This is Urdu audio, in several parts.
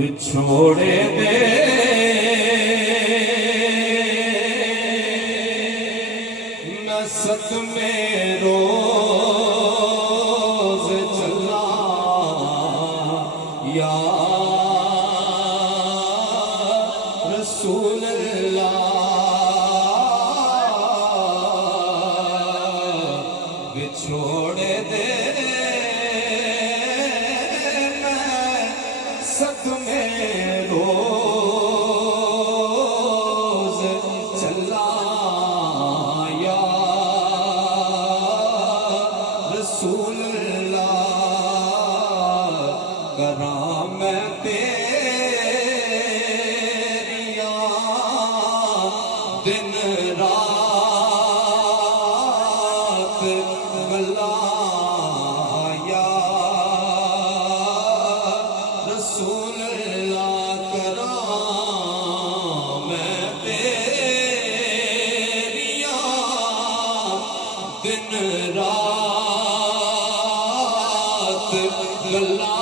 چھوڑے دے نسط میں روز چلا یا رسول اللہ بچھوڑے دے نسط میں روز چلا یا رسول اللہ کرام میں تیریاں دن رات گلا یا رسول اللہ کرام میں تیریاں دن رات گلا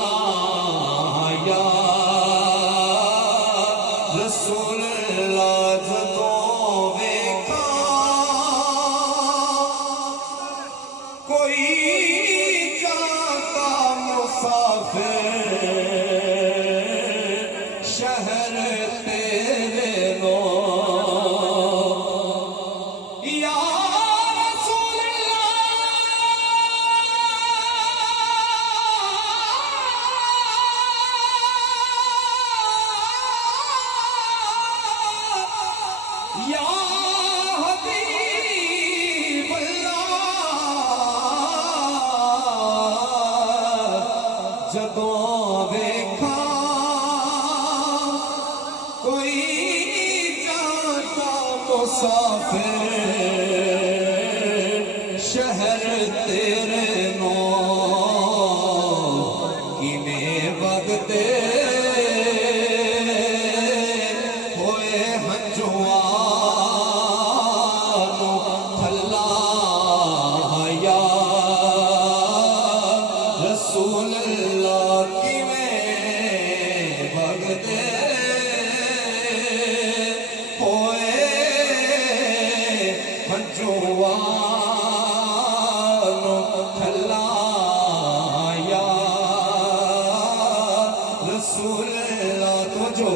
یا رسول اللہ جدوں ویکھاں کوئی جاتا مسافر شہر تیرے نو یا رسول اللہ یا حبیب اللہ جدوں ویکھاں کوئی جاتا مسافر شہر تیرے نو کیویں وگدے ہوئے ہنجواں نو تھلا یا رسول اللہ کیویں وگدے ہوئے ہنجواں نو تھلا یا رسول اللہ توجہ